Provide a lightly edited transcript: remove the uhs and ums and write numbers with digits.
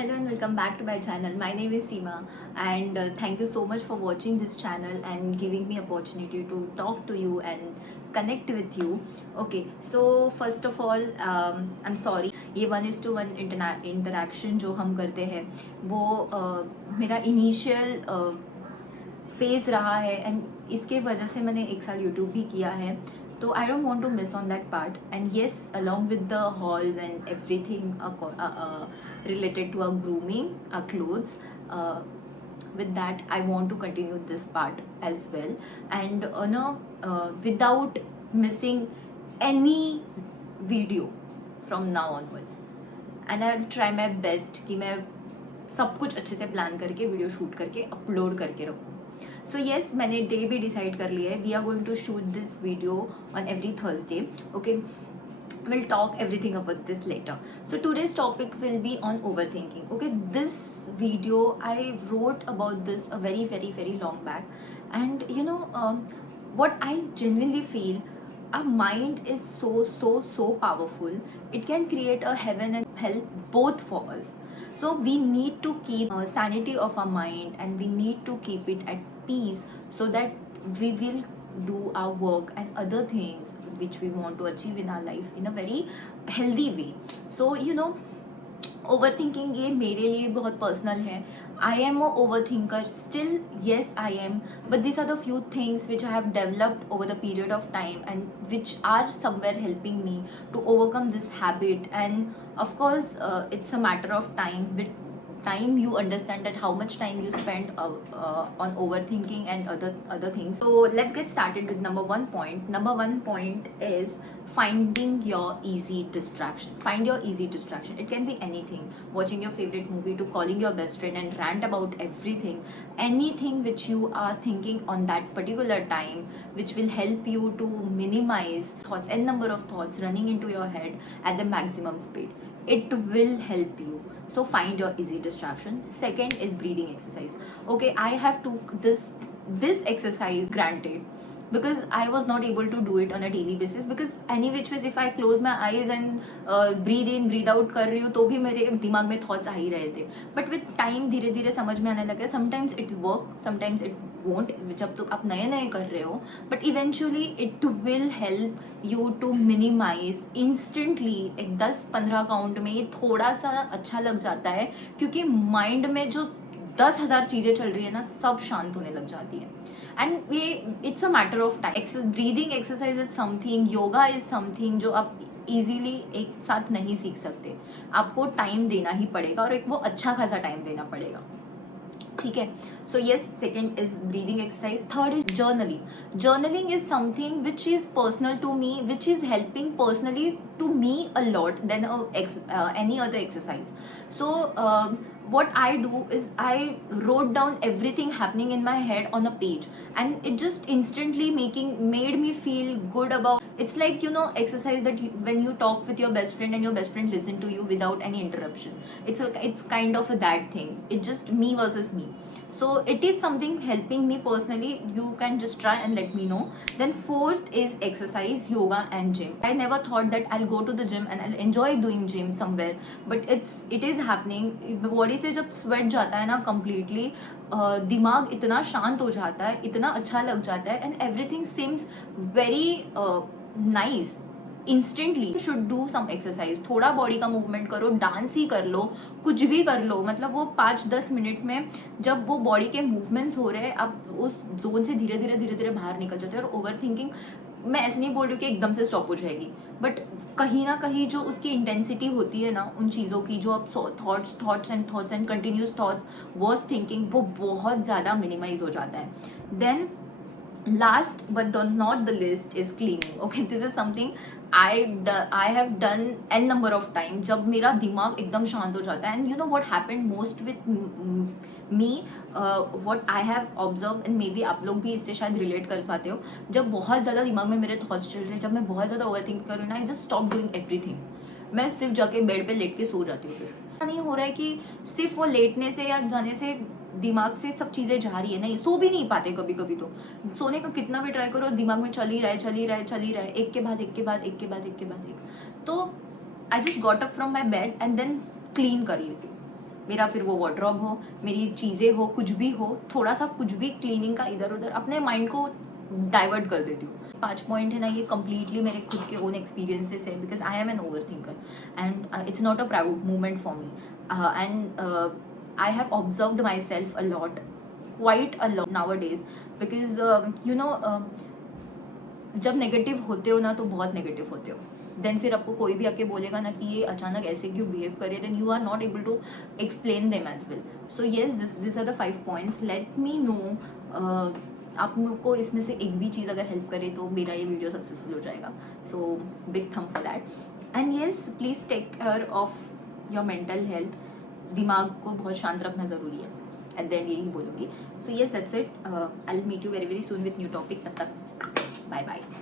Hello and welcome back to my channel. My name is Seema and thank you so much for watching this channel and giving me opportunity to talk to you and connect with you. Okay, so first of all I'm sorry, ये 1:1 interaction जो हम करते हैं वो मेरा initial phase रहा है and इसके वजह से मैंने एक साल यूट्यूब भी किया है. तो I don't want to miss on that part and yes along with the halls and everything related to our grooming, our clothes. With that, I want to continue this part as well, and without missing any video from now onwards. And I'll try my best कि मैं सब कुछ अच्छे से plan करके video shoot करके upload करके रखूँ. सो येस, मैंने डे भी डिसाइड कर लिया है. We are going to shoot this video on every Thursday. Okay, we'll talk everything about this later. So today's topic will be on overthinking. Okay, this video I wrote about this a very long back, and what I genuinely feel, our mind is so powerful. It can create a heaven and hell both for us. So we need to keep sanity of our mind, and we need to keep it at peace so that we will do our work and other things which we want to achieve in our life in a very healthy way. So overthinking ये मेरे लिए बहुत personal है. I am a overthinker still. Yes, I am, but these are the few things which I have developed over the period of time and which are somewhere helping me to overcome this habit. And of course it's a matter of time. With time you understand that how much time you spend on overthinking and other things. So let's get started with number one point. Number one point is finding your easy distraction. Find your easy distraction. It can be anything, watching your favorite movie to calling your best friend and rant about everything. Anything which you are thinking on that particular time, which will help you to minimize thoughts, n number of thoughts running into your head at the maximum speed. It will help you. So find your easy distraction. Second is breathing exercise. Okay, I have took this exercise granted because I was not able to do it on a daily basis, because any which ways if I close my eyes and breathe in breathe out कर रही हूँ तो भी मेरे दिमाग में thoughts आ ही रहे थे. But with time धीरे धीरे समझ में आने लगा. Sometimes it work, sometimes it won't, जब तक आप नए नए कर रहे हो. But eventually it will help you to minimize instantly. एक 10-15 काउंट में ये थोड़ा सा अच्छा लग जाता है, क्योंकि माइंड में जो 10,000 चीजें चल रही है ना, सब शांत होने लग जाती है. एंड ये it's a matter of time. Breathing exercise is something, yoga is something जो आप इजीली एक साथ नहीं सीख सकते. आपको टाइम देना ही पड़ेगा, और एक वो अच्छा खासा टाइम देना पड़ेगा. ठीक है. So yes, second is breathing exercise. Third is journaling. Journaling is something which is personal to me, which is helping personally to me a lot then any other exercise. So what I do is I wrote down everything happening in my head on a page, and it just instantly made me feel good about. It's like exercise that when you talk with your best friend and your best friend listen to you without any interruption. It's kind of that thing. It's just me versus me. So it is something helping me personally. You can just try and let me know. Then fourth is exercise, yoga and gym. I never thought that I'll go to the gym and I'll enjoy doing gym somewhere, but it is happening. Body से जब sweat जाता है ना completely, दिमाग इतना शांत हो जाता है, इतना अच्छा लग जाता है, and everything seems very nice. Instantly should do some exercise. थोड़ा बॉडी का मूवमेंट करो, डांस ही कर लो, कुछ भी कर लो. मतलब वो 5-10 मिनट में जब वो बॉडी के मूवमेंट्स हो रहे हैं, आप उस जोन से धीरे धीरे बाहर निकल जाते हैं. और ओवर थिंकिंग, मैं ऐसे नहीं बोल रही हूँ कि एकदम से स्टॉप हो जाएगी, बट कहीं ना कहीं जो उसकी इंटेंसिटी होती है ना उन चीज़ों की, जो आप thoughts and continuous thoughts, worst thinking, वो बहुत ज़्यादा मिनिमाइज हो जाता है. Then last but not the least is cleaning. Okay, this is something I have done n number of times. जब मेरा दिमाग एकदम शांत हो जाता है, and you know what happened most with me, what I have observed, and maybe आप लोग भी इससे शायद relate कर पाते हो. जब बहुत ज़्यादा दिमाग में मेरे thoughts चल रहे हैं, जब मैं बहुत ज़्यादा overthink कर रही हूँ ना, I just stop doing everything. मैं सिर्फ जाके बेड पे लेट के सो जाती हूँ. फिर नहीं हो रहा है कि सिर्फ वो लेटने से या जाने से दिमाग से सब चीजें जा रही है. नहीं, सो भी नहीं पाते. कभी कभी तो सोने का कितना भी ट्राई करो, दिमाग में चल ही रहा है, एक के बाद एक. तो I just got up from my bed and then clean कर लेती हूँ. मेरा फिर वो वार्डरोब हो, मेरी चीज़ें हो, कुछ भी हो, थोड़ा सा कुछ भी क्लीनिंग का इधर उधर अपने माइंड को डाइवर्ट कर देती हूँ। 5 पॉइंट है ना, ये कम्प्लीटली मेरे खुद के ओन एक्सपीरियंसेस है, because I am an over thinker and it's not a proud movement for me and I have observed myself a lot, quite a lot nowadays, because you know जब negative होते हो ना तो बहुत negative होते हो, then फिर आपको कोई भी आके बोलेगा ना कि ये अचानक ऐसे क्यों बिहेव करे, then you are not able to explain them as well. So yes, this are the 5 points. Let me know आप लोग को इसमें से एक भी चीज़ अगर हेल्प करे तो मेरा ये वीडियो सक्सेसफुल हो जाएगा. So big thumb for that. And yes, please take care of your mental health. दिमाग को बहुत शांत रखना ज़रूरी है. एट द एंड यही बोलूँगी. So yes, that's it. I will meet you very very soon with new topic. तब तक बाय बाय.